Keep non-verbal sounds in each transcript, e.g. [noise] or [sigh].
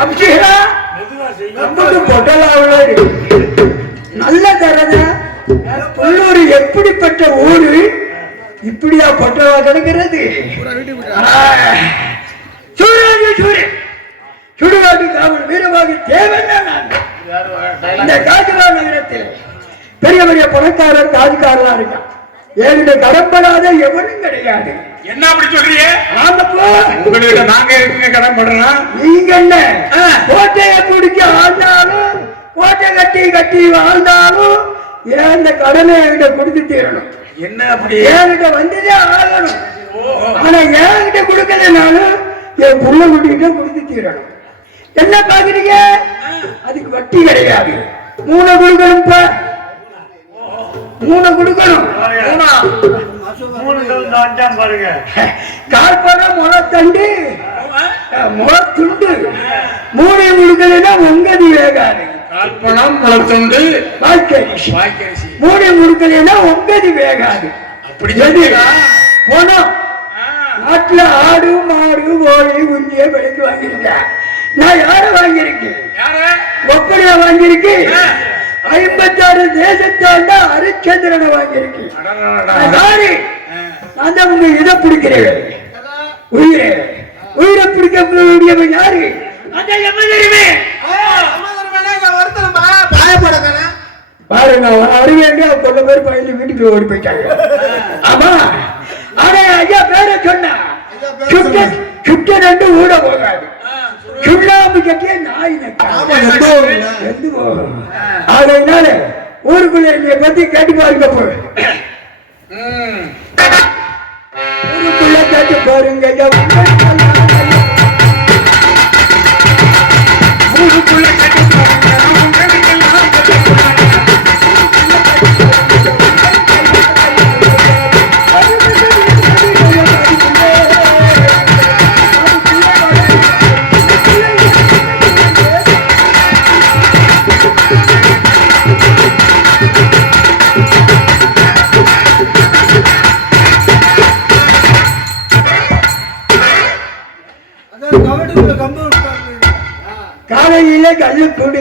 அம்சிகா நம்மது பொட்டலாவுல நல்ல தரத உள்ளூர் எப்படிப்பட்ட ஊரு? இப்படியா பொட்டலா கிடைக்கிறது? சூரிய சூரிய சுடுகாட்டு காவல் வீரவாதி தேவன் இந்த காட்டுவா நகரத்தில் பெரிய பெரிய பணக்காரர் ராஜ்காரலா இருக்கான். என்கிட்ட கடன்படாத எவனும் கிடையாது. என்ன அப்படி சொல்றீங்க? உங்ககிட்ட நாங்க இருக்குங்க கடன் நீங்க என்ன? கோட்டையை பிடிக்க ஆண்டாலும் கோட்டை கட்டி கட்டி வாழ்ந்தாலும் ஏன் இந்த கடனை என்கிட்ட கொடுத்து தீரணும் என்ன அப்படி? என்கிட்ட வந்ததே ஆகணும். ஆனா என்கிட்ட கொடுக்கலனாலும் என் புள்ள குட்டிகிட்ட கொடுத்து தீரணும் என்ன பாக்குறீங்க அதுக்கு வட்டி கிடையாது. மூணு கொடுக்கணும்ப்பா மூணு கொடுக்கணும். மூணா. கால்படம் முளத்தண்டு முளத்துண்டு மூணு கொடுக்கலன்னா உங்கதி வேகாது. கால்பணம் முளத்துண்டு வாழ்க்கை வாய்க்கரிசி மூணு உங்கதி வேகாது. அப்படி? பணம். ஆ, நாட்டுல ஆடு மாடு கோழி குஞ்சிய விலைக்கு வாங்கியிருக்கேன். நான் யார வாங்கியிருக்கேன்? யாரு? ஒப்பனையா வாங்கியிருக்கேன் ஐம்பத்தி ஆறு தேசத்தாண்ட ஹரிச்சந்திரனை வாங்கியிருக்கு அடடடடா. நான் தான் உங்க இதை பிடிக்கிறேன் உயிரை உயிரை பிடிக்க முடியவன் யாரு அந்த எமதருமே பாருங்க அவன் அறிவேண்டி அவன் பேர் பயில வீட்டுக்கு ஓடி போயிட்டாங்க ஆமா ஆனா ஐயா பேரை சொன்னா சுட்ட சுட்ட ரெண்டு ஊட போகாது சுண்ணாம்பு கட்டிய நாய் எந்த போகும் ஆகையினால ஊருக்குள்ள என்னை பத்தி கேட்டு பாருங்க ம். ஊருக்குள்ள கேட்டு பாருங்க. ஊருக்குள்ள கட்டி பாருங்க, காலையில கல்லு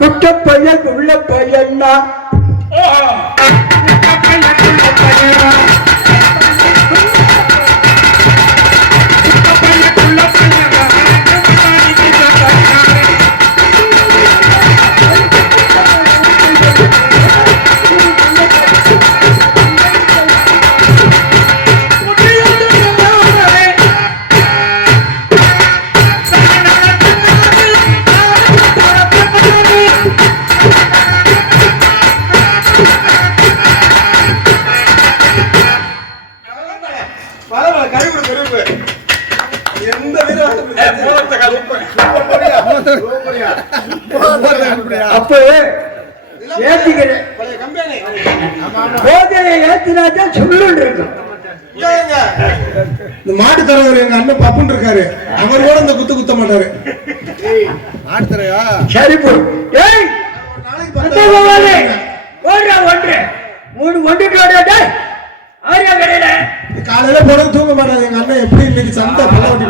குற்ற பையன் உள்ள பையன்னா சொல்லுன்னு இருக்கும் இந்த மாட்டு தலைவர் எங்க அண்ணன் பப்புன்னு இருக்காரு. அவர் கூட இந்த குத்து குத்த மாட்டாரு. சரி போ. ஏய்! நாளைக்கு அந்த பகவானே ஓடுறா ஒன்று மூணு கடையில. காலையில போனது தூங்க மாட்டாங்க எங்க அண்ணன் எப்படி இன்னைக்கு சந்தை பல்ல வண்டி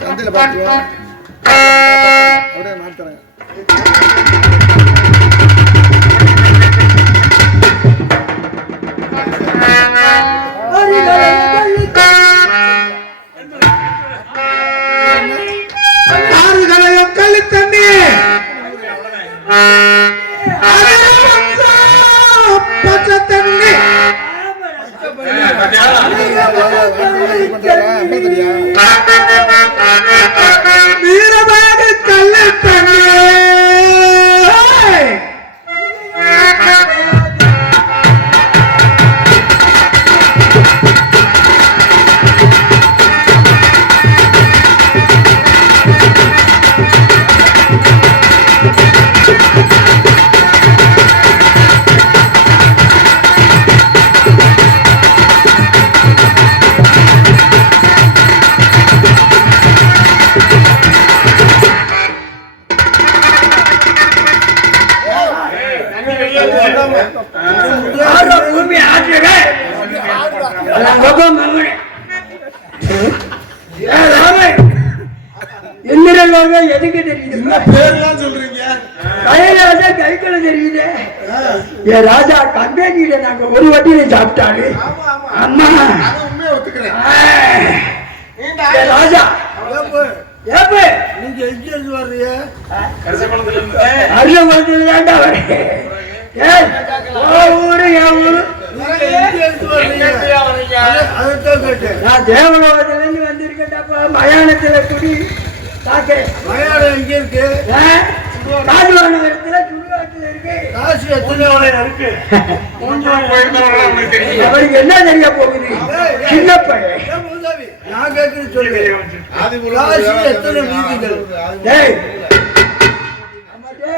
சந்தையில பாத்துவா அப்படியே மாட்டுறேன் பச்சை தண்ணி இந்திரலோகம் எதுக்கு தெரியுது? என்ன பேர்லாம் சொல்றீங்க? கைக்குள்ள தெரியுது. ஏ ராஜா கம்பெனியில நாங்க ஒரு வட்டியில சாப்பிட்டாரு. அம்மா. ஒத்துக்கிறேன். ராஜா. ஏப்பு. நீங்க எங்க இருந்து வர்றீங்க? அருள் வந்து வேண்டாம் அவரு ஏய், உன் ஊரு என் ஊரு. நான் தேவலோகத்துல இருந்து வந்திருக்கேன்டாப்பா மயானத்துல குடி. தாக்கிறேன் மலையாளம் எங்க இருக்கு? ராஜவானவரத்துல சுடுகாட்டுல இருக்கு. காசு எத்தனை? இருக்கு. அவருக்கு என்ன தெரிய போகுது? சின்ன பையன். நான் கேட்கறது சொல்லு. காசு எத்தனை வீதிகள்? டேய் நம்மட்டே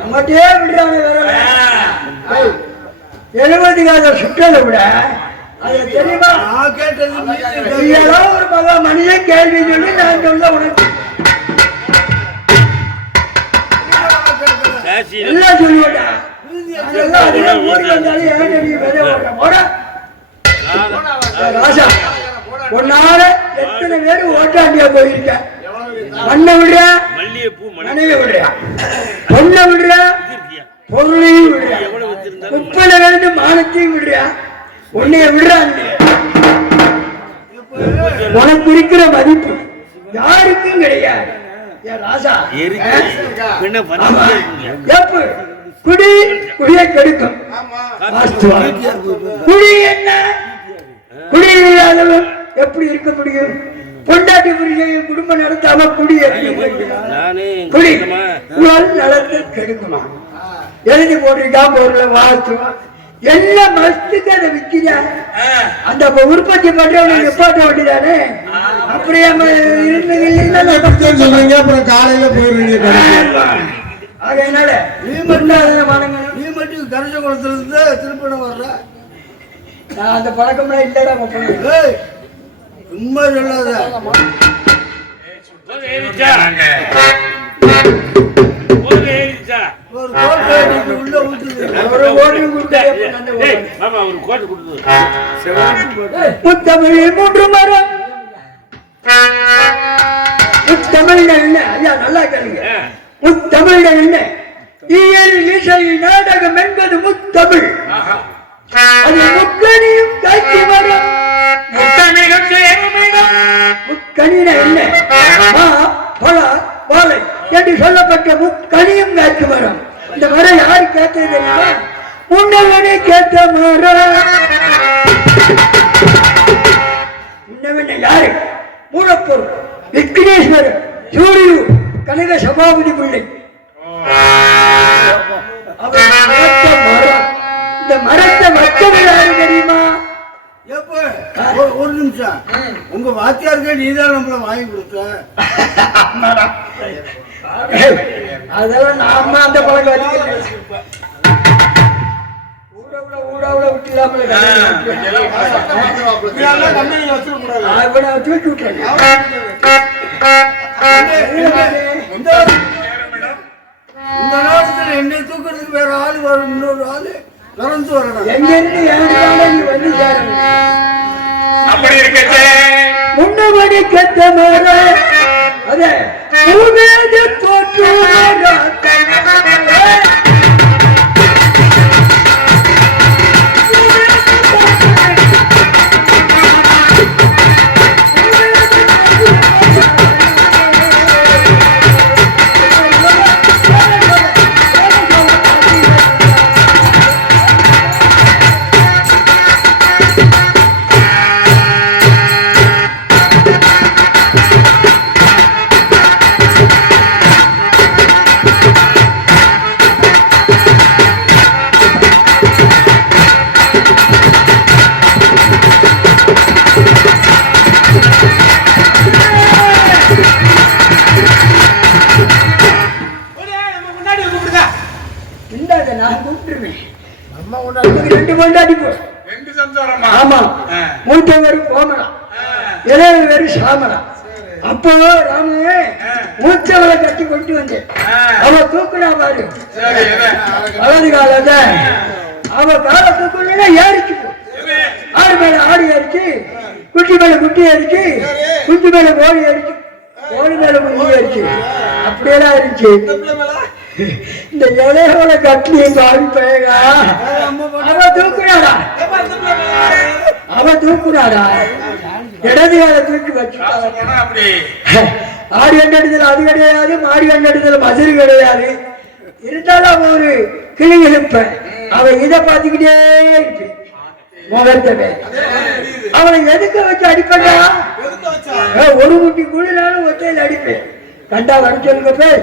நம்மட்டே விடுறாங்க எழுபது கால சுற்றலை விட அது தெரியுமா? நான் கேட்டது ஒரு மகா மனிதன் கேள்வி சொல்லி நான் சொல்ல உனக்கு ராஜா உன்னால எத்தனை பேர் ஓட்டாண்டியா போயிருக்க? மண்ணை விடுற மல்லிகைப்பூ மனைவி விடுறியா? பொண்ணை இருக்கியா பொருளையும் மானத்தையும் விடுறியா? உன்னைய விடுறான் உனக்கு இருக்கிற மதிப்பு யாருக்கும் கிடையாது. குடி குடியை கெடுக்கும். வாஸ்துவா. குடி என்ன? குடி இல்லாதவன் எப்படி இருக்க முடியும்? பொண்டாட்டி புரியும் குடும்பம் நடத்தாம குடி குடி நலத்தை கெடுக்குமா? எழுதி போட்டிருக்கா பொருளை வாழ்த்துவா என்ன மஸ்துக்கு அதை விற்கிறா அந்த உற்பத்தி பண்றவங்க நிப்பாட்ட வேண்டியதானே அப்படியே சொல்றீங்க? அப்புறம் காலையில கடைக்கு. ஆகையினால நீ மட்டும் நீ மட்டும் கரைச்ச குளத்துல இருந்து திருப்பணம் வர்ற நான் அந்த பழக்கம்லாம் இல்லடா மக்கள் ஏய், சும்மா சொல்லாத. ஒரு கோட்டை அடிச்சு உள்ள ஊத்துது. ஒரு ஓடி கொடுத்தா டேய் மாமா ஒரு கோட்டை கொடுத்து முத்தமிழ் மூன்று மரம். முத்தமிழ் என்ன? ஐயா நல்லா கேளுங்க. முத்தமிழ் என்ன? இயல் இசை நாடகம் என்பது முத்தமிழ். அது முக்கணியும் காட்சி மரம். முத்தமிழும் தேவமிடம் முக்கணின என்ன? என்று சொல்லப்பட்ட முக்கணியும் காட்சி மரம் இந்த மரம் யாரு கேட்டது தெரியுமா? முன்னவனை கேட்ட மரம் முன்னவனை யாரு? மூலப்பொருள். விக்னேஸ்வரர் சூரியு கனக சபாபதி பிள்ளை. அவர் வளர்த்த மரம். இந்த மரத்தை யாரு தெரியுமா? ஒரு- நிமிஷம். உங்க வாத்தியாருக்கு நீதான் நம்மள வாங்கி கொடுத்த. [laughs] அதெல்லாம் நாம அந்த பழக்கம் விட்டுறேன். இந்த இந்த நேரத்துல என்னை தூக்குறதுக்கு வேற ஆள் வரும் இன்னொரு ஆளு திறந்து வரணும். எங்க இருந்து வந்து சேரணும் அப்படி இருக்கச்சே முன்னபடி கெட்ட மேல அதே. Thank you. இளையவர் சாமலாம் அப்போ ராமு மூச்சவளை கட்டி கொண்டு வந்தேன். ஆ. அவ தூக்குனா பாரு? வலது காலத அவ கால தூக்குனா ஏறிச்சு? ஆடு மேல ஆடு ஏறிச்சு குட்டி மேல குட்டி ஏறிச்சு குட்டி மேல கோழி ஏறிச்சு கோழி மேல குஞ்சு ஏறிச்சு. அப்படியெல்லாம் இருந்துச்சு. இந்த இலையோட கட்டி எங்க ஆடி பயகா அவ தூக்குனாடா. அவ தூக்குனாடா. இடது கால தூக்கி அப்படி. ஆடி கண்டெடுதல் அது கிடையாது மாடி கண்டெடுதல் மதுரை கிடையாது இருந்தாலும் அவன் ஒரு கிளிகிழப்ப அவன் இதை பார்த்துக்கிட்டே இருக்கு. முகத்தவே அவனை எதுக்க வச்சு அடிப்பண்டா ஏய், ஒரு முட்டி குழினாலும் ஒத்தையில் அடிப்பேன். கண்டா வர சொல்லுங்க போய்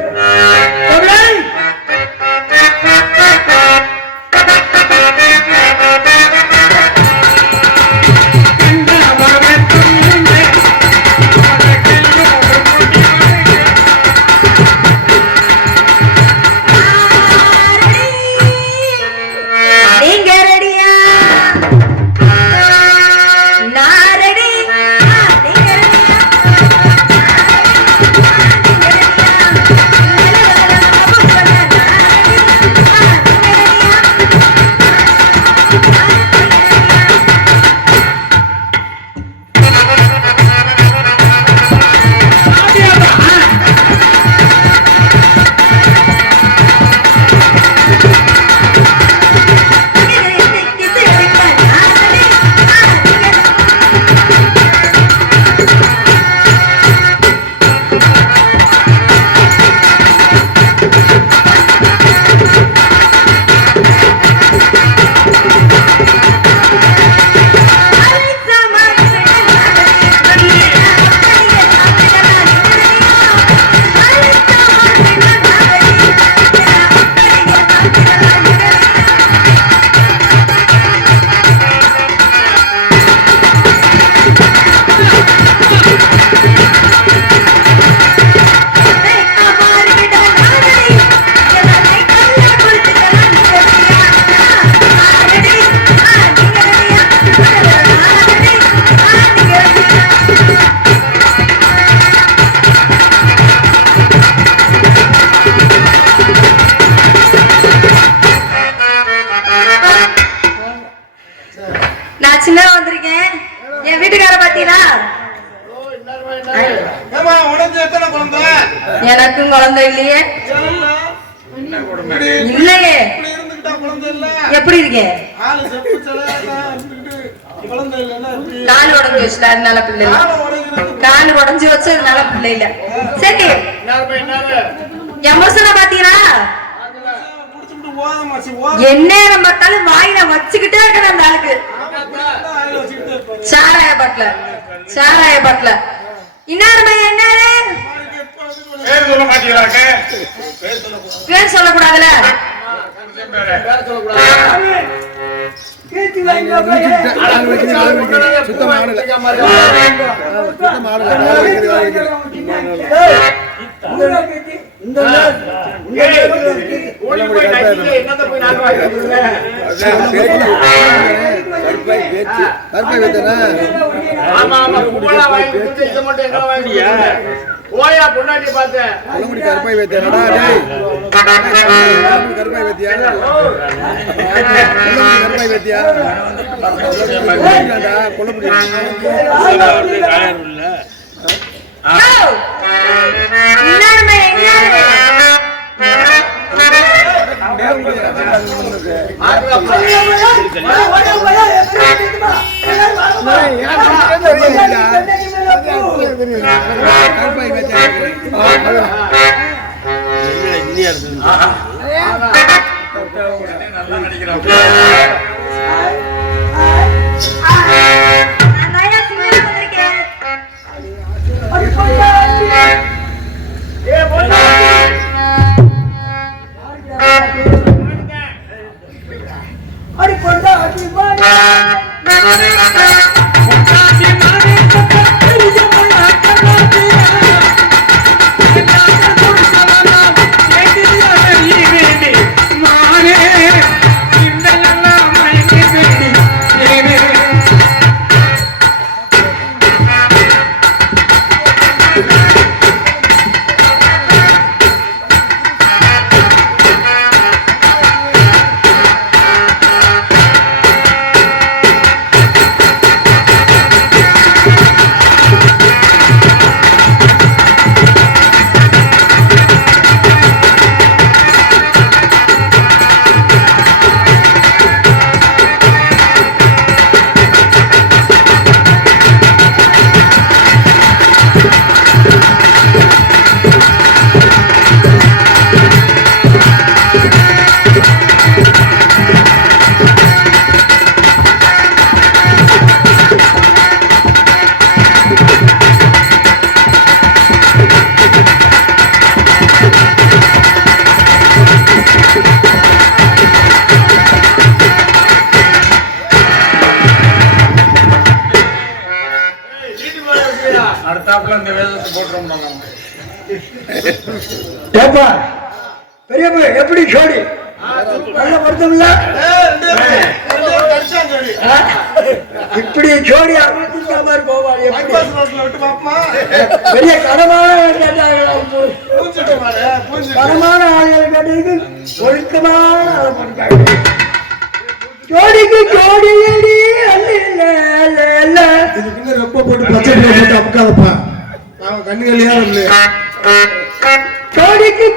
நான் சின்ன வந்திருக்கேன். என் வீட்டுக்கார பாத்தீங்களா? எனக்கும் குழந்தை இல்லையே. இல்லையே. எப்படி இருக்கே? ஆளு செப்பு சிலையா இருந்துகிட்டு குழந்தை இல்லைன்னா எப்படி கால் உடஞ்சு வச்சுட்டா அதனால பிள்ளை இல்ல. கால் உடஞ்சு வச்சதுனால பிள்ளை இல்ல. சரி. எமோஷனா பாத்தீங்களா? என்ன நம்ம பார்த்தாலும் வாயில வச்சுக்கிட்டே இருக்கணும் அந்த ஆளுக்கு. சாராய பாட்டில சாராய பாட்டில. இன்னாரு பையன் என்னது பேர் சொல்ல மாட்டீங்களாக்க பேர் சொல்லக்கூடாதுல. பேரு கீர்த்தி இந்த ஓயா பொண்டாட்டி பார்த்தேன் குளமுடி கருப்பை வைத்தனடா டேய். குளமுடி கருப்பை வைத்தியா கருப்பை வைத்தியா நான் தாயா ஏப்பா எப்படி ஜோடி? நல்ல வருத்தம் இல்ல? இப்படி ஜோடி அறுபத்தி மாதிரி பெரிய கனமான கடமான ஆளுகள் கேட்டதுக்கு ஒழுக்கமான ஆளை ஜோடிக்கு ஜோடி அல்ல இல்ல இதுக்கு ரொம்ப போட்டு பச்சை போட்டு அமுக்காதப்பா. நான் கண்ணுகளையா இல்லையா. ஜோடிக்கு